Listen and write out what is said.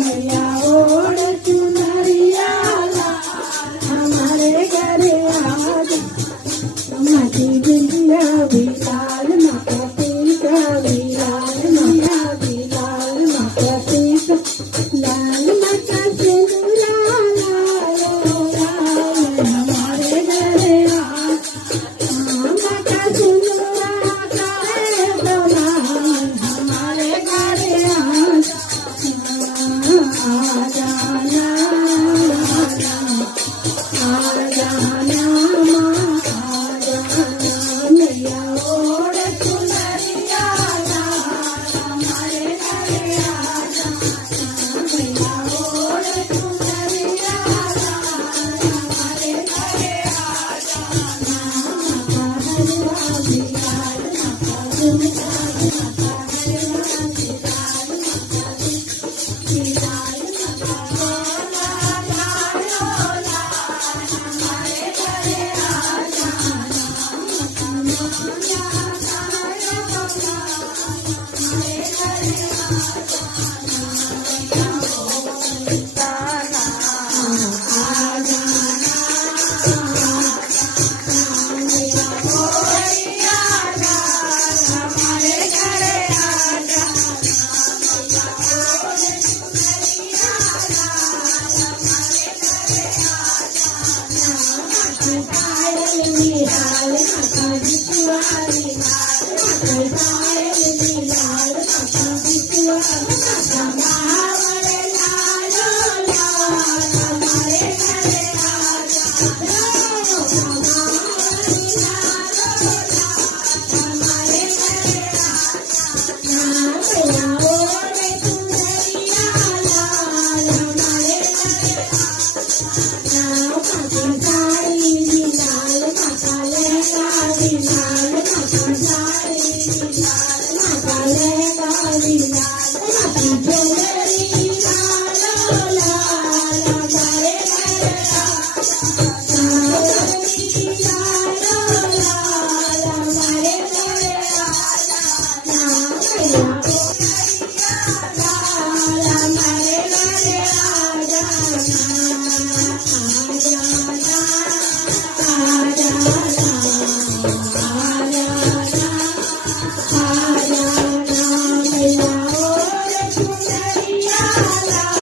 मैया ओढ़ चुनरिया लाल हमारे घरे आजा माटी बिंदिया भी लाल माता पिता भी लाल मैया भी लाल माता पिता लाल माता सिंदूरा लाल हमारे घरे आजा माता सिंदूरा करे तो लाल हमारे घरे आजा आजाना मैया ओढ़ चुनरिया लाल हमारे घरे आजा मैया ओढ़ चुनरिया लाल हमारे घरे आजा माता हरवा भी लाल माता दुर्गा माता हरवा भी लाल माता